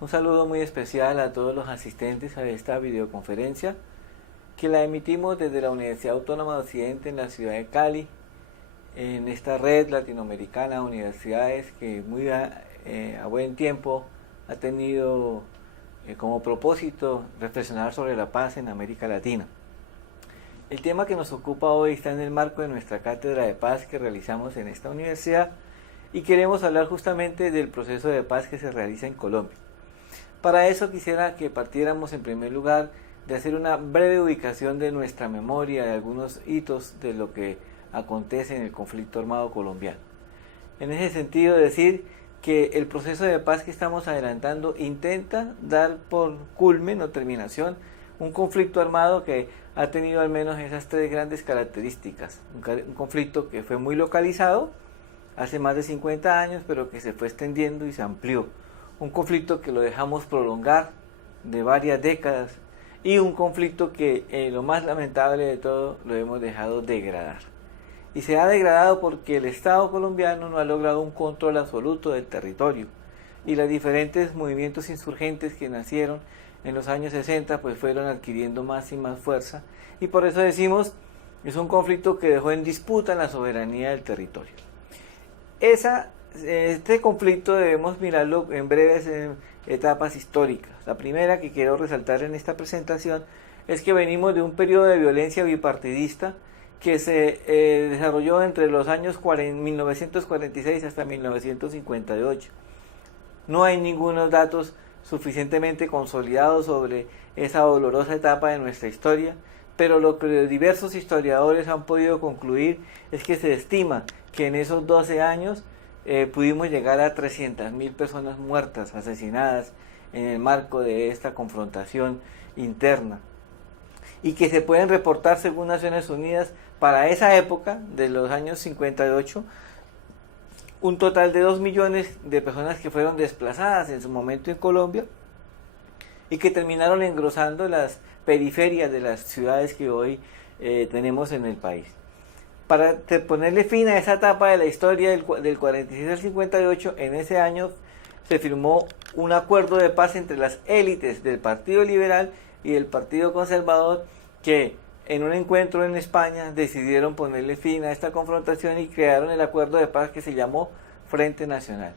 Un saludo muy especial a todos los asistentes a esta videoconferencia que la emitimos desde la Universidad Autónoma de Occidente en la ciudad de Cali, en esta red latinoamericana de universidades que muy a buen tiempo ha tenido como propósito reflexionar sobre la paz en América Latina. El tema que nos ocupa hoy está en el marco de nuestra cátedra de paz que realizamos en esta universidad y queremos hablar justamente del proceso de paz que se realiza en Colombia. Para eso quisiera que partiéramos en primer lugar de hacer una breve ubicación de nuestra memoria de algunos hitos de lo que acontece en el conflicto armado colombiano. En ese sentido, decir que el proceso de paz que estamos adelantando intenta dar por culmen o terminación un conflicto armado que ha tenido al menos esas tres grandes características. Un conflicto que fue muy localizado hace más de 50 años, pero que se fue extendiendo y se amplió. Un conflicto que lo dejamos prolongar de varias décadas y un conflicto que lo más lamentable de todo lo hemos dejado degradar. Y se ha degradado porque el Estado colombiano no ha logrado un control absoluto del territorio y los diferentes movimientos insurgentes que nacieron en los años 60 pues fueron adquiriendo más y más fuerza y por eso decimos es un conflicto que dejó en disputa la soberanía del territorio. Este conflicto debemos mirarlo en breves etapas históricas. La primera que quiero resaltar en esta presentación es que venimos de un periodo de violencia bipartidista que se desarrolló entre los años 1946 hasta 1958. No hay ningunos datos suficientemente consolidados sobre esa dolorosa etapa de nuestra historia, pero lo que diversos historiadores han podido concluir es que se estima que en esos 12 años pudimos llegar a 300.000 personas muertas, asesinadas en el marco de esta confrontación interna y que se pueden reportar según Naciones Unidas para esa época de los años 58 un total de 2 millones de personas que fueron desplazadas en su momento en Colombia y que terminaron engrosando las periferias de las ciudades que hoy tenemos en el país. Para ponerle fin a esa etapa de la historia del 46 al 58, en ese año se firmó un acuerdo de paz entre las élites del Partido Liberal y del Partido Conservador que en un encuentro en España decidieron ponerle fin a esta confrontación y crearon el acuerdo de paz que se llamó Frente Nacional,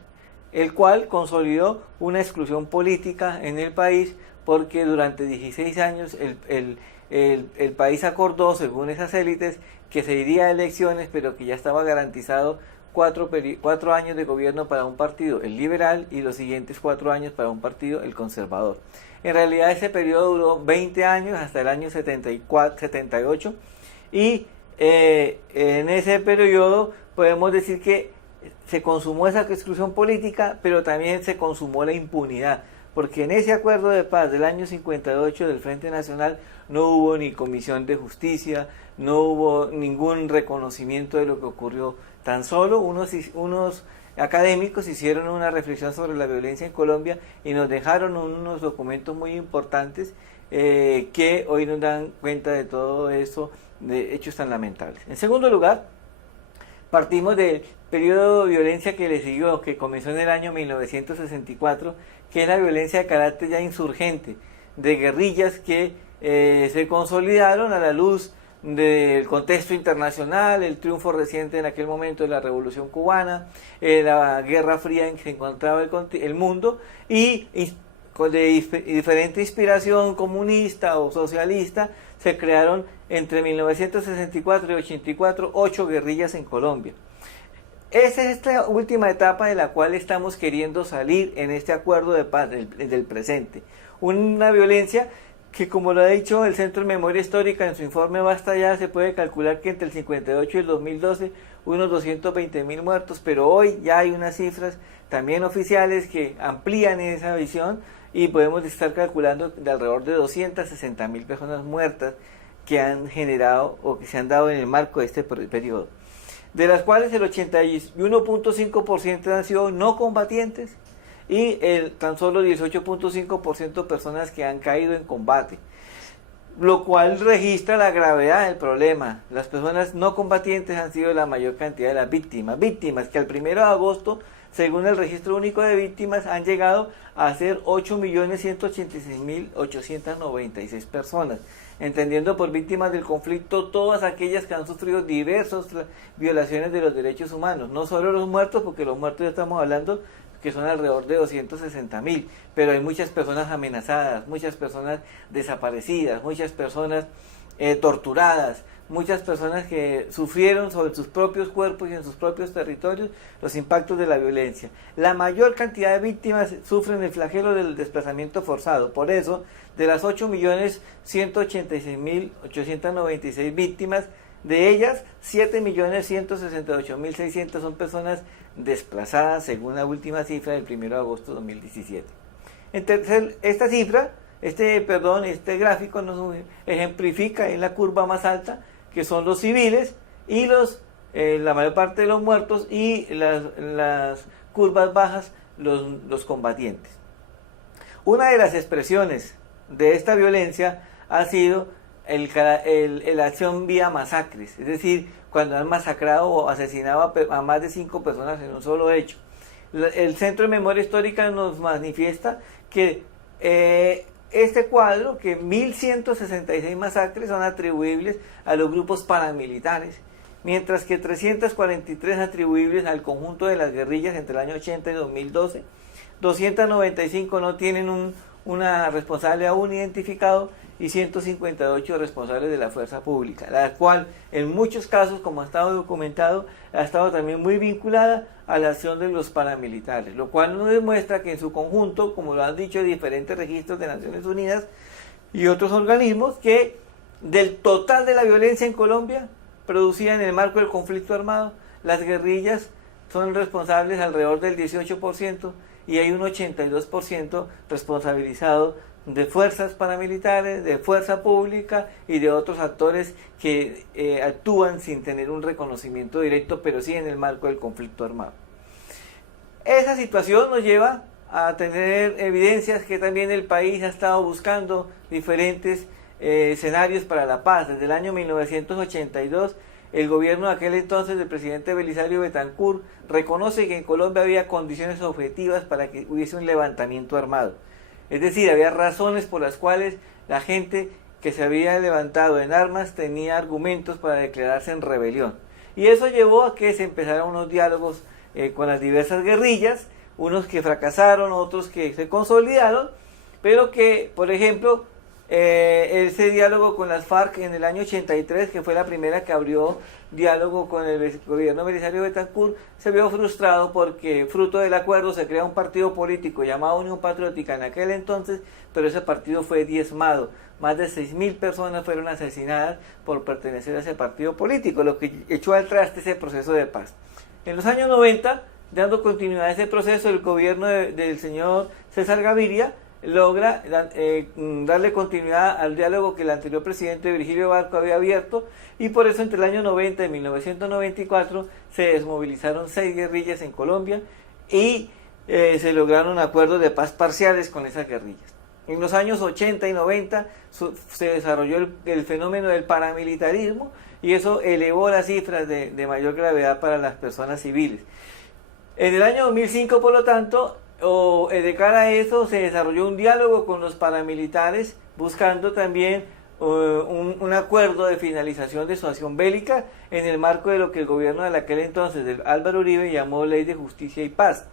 el cual consolidó una exclusión política en el país porque durante 16 años el país acordó, según esas élites, que se iría a elecciones, pero que ya estaba garantizado 4 años de gobierno para un partido, el liberal, y los siguientes 4 años para un partido, el conservador. En realidad ese periodo duró 20 años, hasta el año 78, y en ese periodo podemos decir que se consumó esa exclusión política, pero también se consumó la impunidad, porque en ese acuerdo de paz del año 58 del Frente Nacional no hubo ni comisión de justicia, no hubo ningún reconocimiento de lo que ocurrió, tan solo unos académicos hicieron una reflexión sobre la violencia en Colombia y nos dejaron unos documentos muy importantes que hoy nos dan cuenta de todo eso, de hechos tan lamentables. En segundo lugar, partimos del periodo de violencia que le siguió, que comenzó en el año 1964, que es la violencia de carácter ya insurgente, de guerrillas que se consolidaron a la luz del contexto internacional, el triunfo reciente en aquel momento de la Revolución Cubana, la Guerra Fría en que se encontraba el mundo y de diferente inspiración comunista o socialista se crearon entre 1964 y 84 8 guerrillas en Colombia. Esa es esta última etapa de la cual estamos queriendo salir en este acuerdo de paz del presente. Una violencia que, como lo ha dicho el Centro de Memoria Histórica en su informe Basta Ya, se puede calcular que entre el 58 y el 2012 unos 220.000 muertos, pero hoy ya hay unas cifras también oficiales que amplían esa visión y podemos estar calculando de alrededor de 260.000 personas muertas que han generado o que se han dado en el marco de este periodo, de las cuales el 81.5% han sido no combatientes y tan solo 18.5% personas que han caído en combate, lo cual registra la gravedad del problema. Las personas no combatientes han sido la mayor cantidad de las víctimas que al 1 de agosto según el Registro Único de Víctimas, han llegado a ser 8.186.896 personas, entendiendo por víctimas del conflicto todas aquellas que han sufrido diversas violaciones de los derechos humanos, no solo los muertos, porque los muertos ya estamos hablando que son alrededor de 260.000, pero hay muchas personas amenazadas, muchas personas desaparecidas, muchas personas torturadas, muchas personas que sufrieron sobre sus propios cuerpos y en sus propios territorios los impactos de la violencia. La mayor cantidad de víctimas sufren el flagelo del desplazamiento forzado. Por eso, de las 8.186.896 víctimas, de ellas 7.168.600 son personas desplazadas, según la última cifra del 1 de agosto de 2017. Entonces, esta cifra, este gráfico nos ejemplifica en la curva más alta, que son los civiles, y la mayor parte de los muertos, y las curvas bajas, los combatientes. Una de las expresiones de esta violencia ha sido la acción vía masacres, es decir, cuando han masacrado o asesinado a más de 5 personas en un solo hecho. El Centro de Memoria Histórica nos manifiesta que este cuadro, que 1.166 masacres son atribuibles a los grupos paramilitares, mientras que 343 atribuibles al conjunto de las guerrillas entre el año 80 y 2012, 295 no tienen una responsable aún identificado, y 158 responsables de la fuerza pública, la cual en muchos casos, como ha estado documentado, ha estado también muy vinculada a la acción de los paramilitares, lo cual nos demuestra que en su conjunto, como lo han dicho diferentes registros de Naciones Unidas y otros organismos, que del total de la violencia en Colombia producida en el marco del conflicto armado, las guerrillas son responsables alrededor del 18%, y hay un 82% responsabilizado de fuerzas paramilitares, de fuerza pública y de otros actores que actúan sin tener un reconocimiento directo, pero sí en el marco del conflicto armado. Esa situación nos lleva a tener evidencias que también el país ha estado buscando diferentes escenarios para la paz. Desde el año 1982, el gobierno de aquel entonces del presidente Belisario Betancur reconoce que en Colombia había condiciones objetivas para que hubiese un levantamiento armado. Es decir, había razones por las cuales la gente que se había levantado en armas tenía argumentos para declararse en rebelión. Y eso llevó a que se empezaran unos diálogos con las diversas guerrillas, unos que fracasaron, otros que se consolidaron, pero que, por ejemplo, ese diálogo con las FARC en el año 83, que fue la primera que abrió diálogo con el gobierno Belisario Betancur, se vio frustrado porque fruto del acuerdo se crea un partido político llamado Unión Patriótica en aquel entonces, pero ese partido fue diezmado. Más de 6.000 personas fueron asesinadas por pertenecer a ese partido político, lo que echó al traste ese proceso de paz. En los años 90, dando continuidad a ese proceso, el gobierno del señor César Gaviria logra darle continuidad al diálogo que el anterior presidente Virgilio Barco había abierto, y por eso entre el año 90 y 1994 se desmovilizaron 6 guerrillas en Colombia y se lograron acuerdos de paz parciales con esas guerrillas. En los años 80 y 90 se desarrolló el fenómeno del paramilitarismo, y eso elevó las cifras de mayor gravedad para las personas civiles. En el año 2005, por lo tanto, de cara a eso, se desarrolló un diálogo con los paramilitares, buscando también un acuerdo de finalización de su acción bélica en el marco de lo que el gobierno de aquel entonces, de Álvaro Uribe, llamó Ley de Justicia y Paz.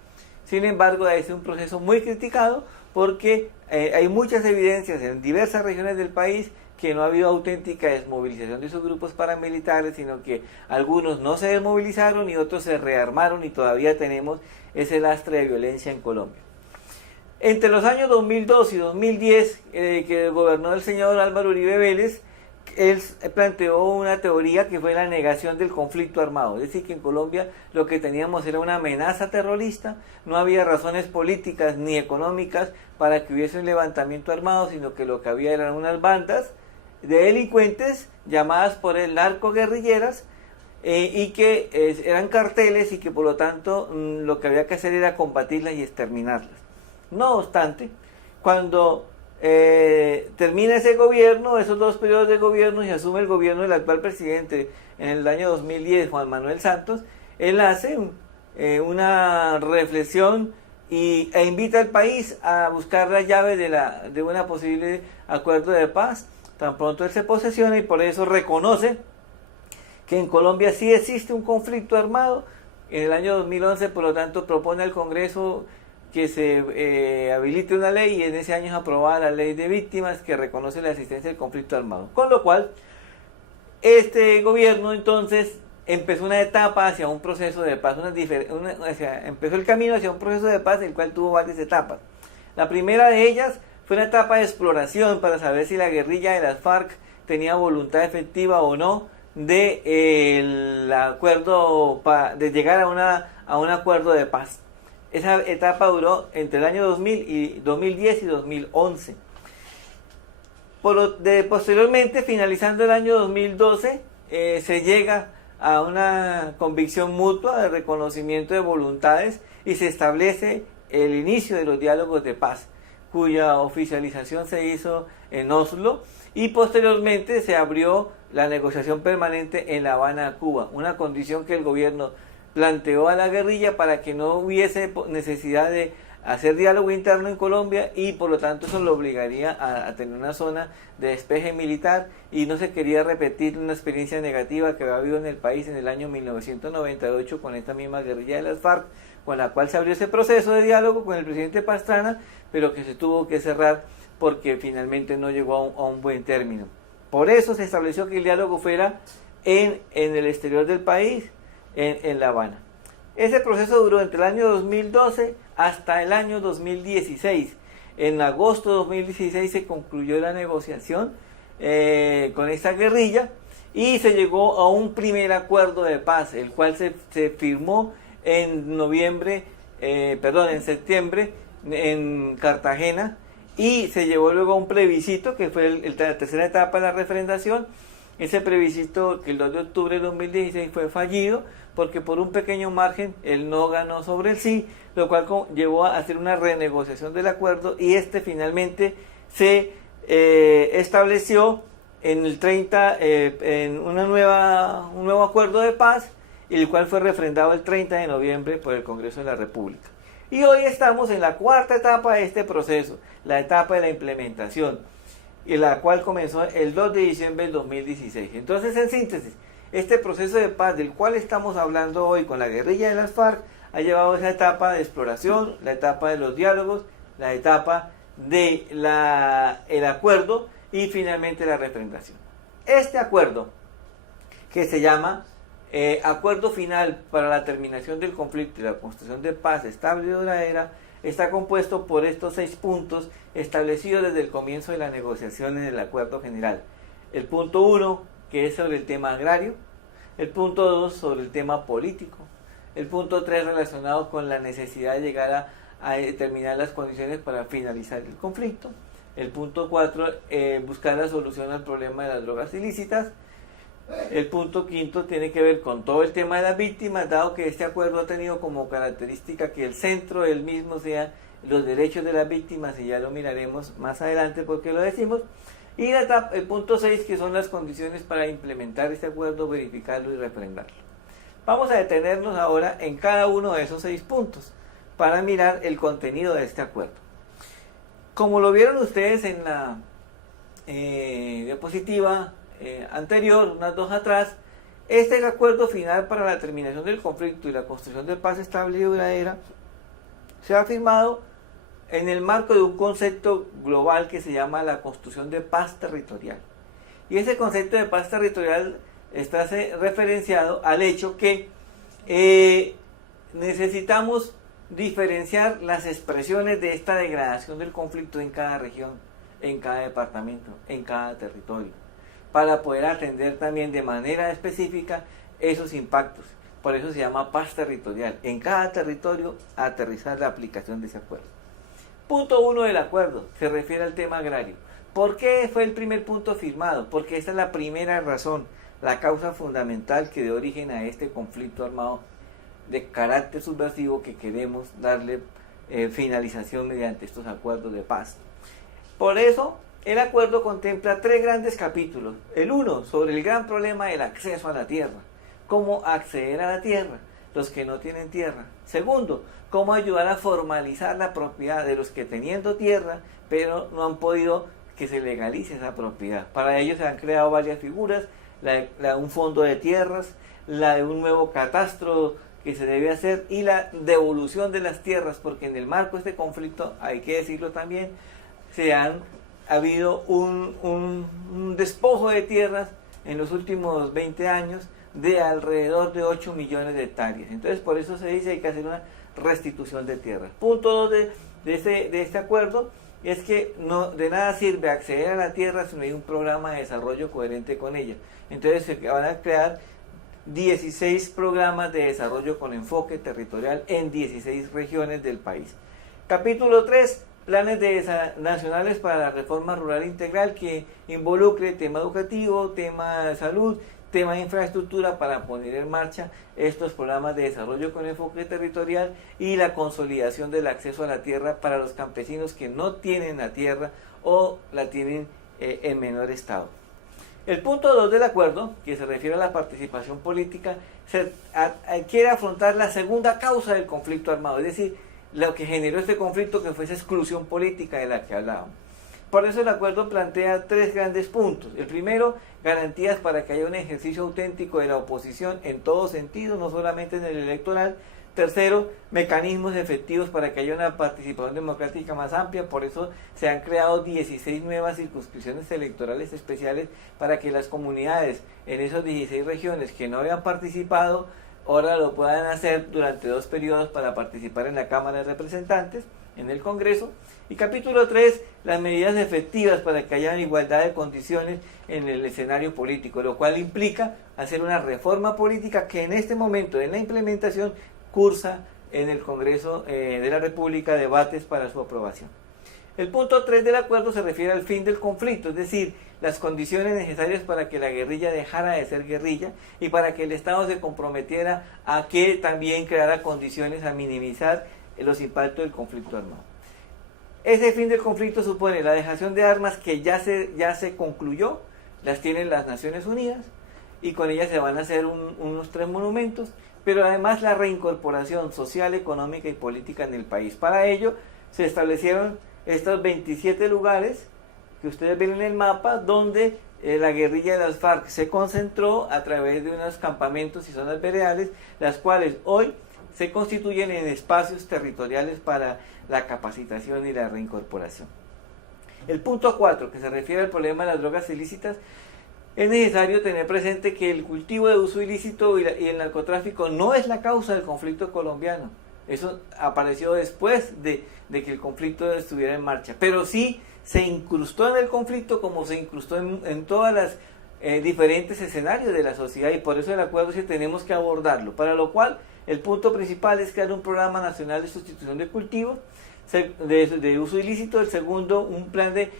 Sin embargo, es un proceso muy criticado porque hay muchas evidencias en diversas regiones del país que no ha habido auténtica desmovilización de esos grupos paramilitares, sino que algunos no se desmovilizaron y otros se rearmaron, y todavía tenemos ese lastre de violencia en Colombia. Entre los años 2002 y 2010, que gobernó el señor Álvaro Uribe Vélez, él planteó una teoría que fue la negación del conflicto armado, es decir, que en Colombia lo que teníamos era una amenaza terrorista, no había razones políticas ni económicas para que hubiese un levantamiento armado, sino que lo que había eran unas bandas de delincuentes llamadas por el narcoguerrilleras, y que eran carteles, y que por lo tanto lo que había que hacer era combatirlas y exterminarlas. No obstante, cuando termina ese gobierno, esos 2 periodos de gobierno, y asume el gobierno del actual presidente en el año 2010, Juan Manuel Santos, él hace una reflexión e invita al país a buscar la llave de una posible acuerdo de paz. Tan pronto él se posesiona y por eso reconoce que en Colombia sí existe un conflicto armado. En el año 2011, por lo tanto, propone al Congreso que se habilite una ley y en ese año es aprobada la ley de víctimas que reconoce la existencia del conflicto armado. Con lo cual, este gobierno entonces empezó una etapa hacia un proceso de paz, empezó el camino hacia un proceso de paz, el cual tuvo varias etapas. La primera de ellas fue una etapa de exploración para saber si la guerrilla de las FARC tenía voluntad efectiva o no de llegar a un acuerdo de paz. Esa etapa duró entre el año 2010 y 2011. Posteriormente, finalizando el año 2012, se llega a una convicción mutua de reconocimiento de voluntades y se establece el inicio de los diálogos de paz, cuya oficialización se hizo en Oslo, y posteriormente se abrió la negociación permanente en La Habana, Cuba, una condición que el gobierno planteó a la guerrilla para que no hubiese necesidad de hacer diálogo interno en Colombia, y por lo tanto eso lo obligaría a tener una zona de despeje militar, y no se quería repetir una experiencia negativa que había habido en el país en el año 1998 con esta misma guerrilla de las FARC, con la cual se abrió ese proceso de diálogo con el presidente Pastrana, pero que se tuvo que cerrar porque finalmente no llegó a un buen término. Por eso se estableció que el diálogo fuera en el exterior del país, en La Habana. Ese proceso duró entre el año 2012 hasta el año 2016. En agosto de 2016 se concluyó la negociación con esta guerrilla y se llegó a un primer acuerdo de paz, el cual se firmó en septiembre en Cartagena, y se llevó luego a un plebiscito que fue la tercera etapa de la referendación. Ese plebiscito, que el 2 de octubre de 2016 fue fallido porque por un pequeño margen el no ganó sobre el sí, lo cual llevó a hacer una renegociación del acuerdo, y finalmente se estableció en el 30 en un nuevo acuerdo de paz, el cual fue refrendado el 30 de noviembre por el Congreso de la República. Y hoy estamos en la cuarta etapa de este proceso, la etapa de la implementación, y la cual comenzó el 2 de diciembre del 2016. Entonces, en síntesis, este proceso de paz del cual estamos hablando hoy con la guerrilla de las FARC ha llevado a esa etapa de exploración, la etapa de los diálogos, la etapa de el acuerdo y finalmente la refrendación. Este acuerdo, que se llama Acuerdo Final para la Terminación del Conflicto y la Construcción de Paz Estable y Duradera, está compuesto por estos 6 puntos establecidos desde el comienzo de la negociación en el Acuerdo General. El punto 1, que es sobre el tema agrario; el punto 2, sobre el tema político; el punto 3, relacionado con la necesidad de llegar a determinar las condiciones para finalizar el conflicto; el punto 4, buscar la solución al problema de las drogas ilícitas; el punto 5 tiene que ver con todo el tema de las víctimas, dado que este acuerdo ha tenido como característica que el centro del mismo sea los derechos de las víctimas, y ya lo miraremos más adelante porque lo decimos; y el punto 6, que son las condiciones para implementar este acuerdo, verificarlo y refrendarlo. Vamos a detenernos ahora en cada uno de esos 6 puntos para mirar el contenido de este acuerdo. Como lo vieron ustedes en la diapositiva anterior, unas 2 atrás, este acuerdo final para la terminación del conflicto y la construcción de paz estable y duradera se ha firmado en el marco de un concepto global que se llama la construcción de paz territorial. Y ese concepto de paz territorial está referenciado al hecho que necesitamos diferenciar las expresiones de esta degradación del conflicto en cada región, en cada departamento, en cada territorio, para poder atender también de manera específica esos impactos. Por eso se llama paz territorial. En cada territorio aterrizar la aplicación de ese acuerdo. Punto 1 del acuerdo se refiere al tema agrario. ¿Por qué fue el primer punto firmado? Porque esta es la primera razón, la causa fundamental que dio origen a este conflicto armado de carácter subversivo que queremos darle finalización mediante estos acuerdos de paz. Por eso, el acuerdo contempla 3 grandes capítulos. El 1, sobre el gran problema del acceso a la tierra. Cómo acceder a la tierra. los que no tienen tierra. Segundo, cómo ayudar a formalizar la propiedad de los que teniendo tierra, pero no han podido que se legalice esa propiedad. Para ello se han creado varias figuras, un fondo de tierras, la de un nuevo catastro que se debe hacer y la devolución de las tierras, porque en el marco de este conflicto, hay que decirlo también, ha habido un despojo de tierras en los últimos 20 años de alrededor de 8 millones de hectáreas. Entonces por eso se dice que hay que hacer una restitución de tierras. Punto 2 de este acuerdo es que de nada sirve acceder a la tierra si no hay un programa de desarrollo coherente con ella. Entonces se van a crear 16 programas de desarrollo con enfoque territorial en 16 regiones del país. Capítulo 3, planes nacionales para la reforma rural integral que involucre tema educativo, tema de salud, tema de infraestructura para poner en marcha estos programas de desarrollo con enfoque territorial y la consolidación del acceso a la tierra para los campesinos que no tienen la tierra o la tienen en menor estado. El punto 2 del acuerdo, que se refiere a la participación política, quiere afrontar la segunda causa del conflicto armado, es decir, lo que generó este conflicto, que fue esa exclusión política de la que hablábamos. Por eso el acuerdo plantea 3 grandes puntos. El primero, garantías para que haya un ejercicio auténtico de la oposición en todo sentido, no solamente en el electoral. Tercero, mecanismos efectivos para que haya una participación democrática más amplia. Por eso se han creado 16 nuevas circunscripciones electorales especiales para que las comunidades en esas 16 regiones que no habían participado, ahora lo puedan hacer durante 2 periodos para participar en la Cámara de Representantes, en el Congreso. Y capítulo 3, las medidas efectivas para que haya igualdad de condiciones en el escenario político, lo cual implica hacer una reforma política que en este momento, en la implementación, cursa en el Congreso de la República debates para su aprobación. El punto 3 del acuerdo se refiere al fin del conflicto, es decir, las condiciones necesarias para que la guerrilla dejara de ser guerrilla y para que el Estado se comprometiera a que también creara condiciones a minimizar los impactos del conflicto armado. Ese fin del conflicto supone la dejación de armas que ya se concluyó, las tienen las Naciones Unidas y con ellas se van a hacer unos 3 monumentos, pero además la reincorporación social, económica y política en el país. Para ello se establecieron estos 27 lugares que ustedes ven en el mapa, donde la guerrilla de las FARC se concentró a través de unos campamentos y zonas veredales, las cuales hoy se constituyen en espacios territoriales para la capacitación y la reincorporación. El punto 4, que se refiere al problema de las drogas ilícitas, es necesario tener presente que el cultivo de uso ilícito y el narcotráfico no es la causa del conflicto colombiano. Eso apareció después de que el conflicto estuviera en marcha, pero sí se incrustó en el conflicto como se incrustó en todas las diferentes escenarios de la sociedad, y por eso el acuerdo es que tenemos que abordarlo, para lo cual el punto principal es crear un programa nacional de sustitución de cultivos de uso ilícito. El segundo, un plan de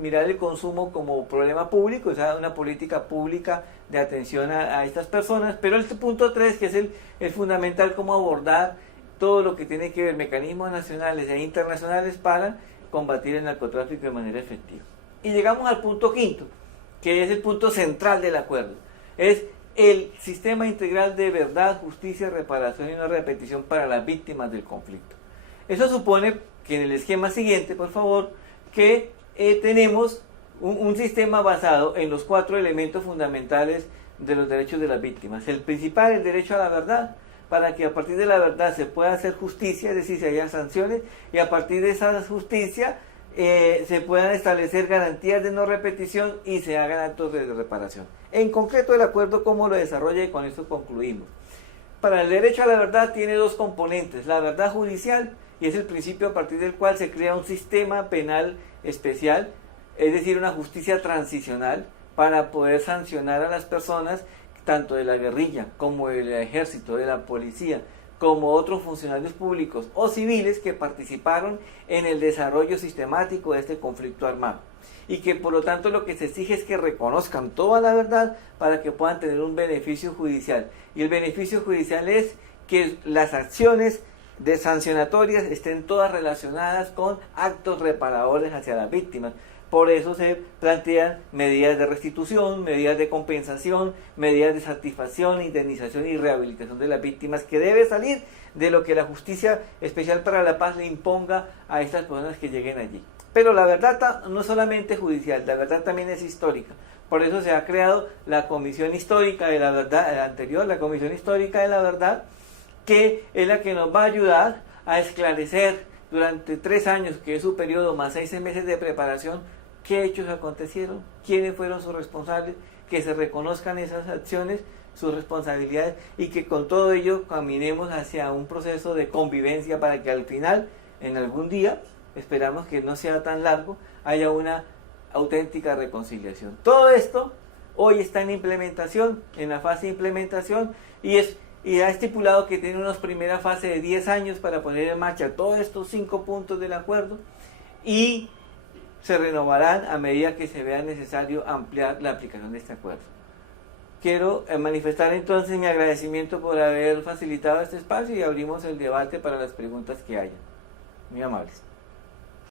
mirar el consumo como problema público, o sea, una política pública de atención a estas personas. Pero el punto 3, que es el fundamental, cómo abordar todo lo que tiene que ver mecanismos nacionales e internacionales para combatir el narcotráfico de manera efectiva. Y llegamos al punto 5, que es el punto central del acuerdo, es el sistema integral de verdad, justicia, reparación y no repetición para las víctimas del conflicto. Eso supone que en el esquema siguiente, por favor, que tenemos un sistema basado en los 4 elementos fundamentales de los derechos de las víctimas. El principal, el derecho a la verdad, para que a partir de la verdad se pueda hacer justicia, es decir, se haya sanciones, y a partir de esa justicia se puedan establecer garantías de no repetición y se hagan actos de reparación. En concreto, el acuerdo cómo lo desarrolla, y con esto concluimos. Para el derecho a la verdad tiene 2 componentes: la verdad judicial, y es el principio a partir del cual se crea un sistema penal especial, es decir, una justicia transicional para poder sancionar a las personas, tanto de la guerrilla como del ejército, de la policía, como otros funcionarios públicos o civiles que participaron en el desarrollo sistemático de este conflicto armado, y que por lo tanto lo que se exige es que reconozcan toda la verdad para que puedan tener un beneficio judicial. Y el beneficio judicial es que las acciones sancionatorias estén todas relacionadas con actos reparadores hacia las víctimas, Por eso se plantean medidas de restitución, medidas de compensación, medidas de satisfacción, indemnización y rehabilitación de las víctimas, que debe salir de lo que la Justicia Especial para la Paz le imponga a estas personas que lleguen allí. Pero la verdad no es solamente judicial, la verdad también es histórica. Por eso se ha creado la Comisión Histórica de la Verdad, la anterior, la Comisión Histórica de la Verdad, que es la que nos va a ayudar a esclarecer durante 3 años, que es su periodo, más 6 meses de preparación, qué hechos acontecieron, quiénes fueron sus responsables, que se reconozcan esas acciones, sus responsabilidades, y que con todo ello caminemos hacia un proceso de convivencia para que al final, en algún día, esperamos que no sea tan largo, haya una auténtica reconciliación. Todo esto hoy está en implementación, en la fase de implementación, y ha estipulado que tiene una primera fase de 10 años para poner en marcha todos estos 5 puntos del acuerdo, y se renovarán a medida que se vea necesario ampliar la aplicación de este acuerdo. Quiero manifestar entonces mi agradecimiento por haber facilitado este espacio, y abrimos el debate para las preguntas que haya. Muy amables.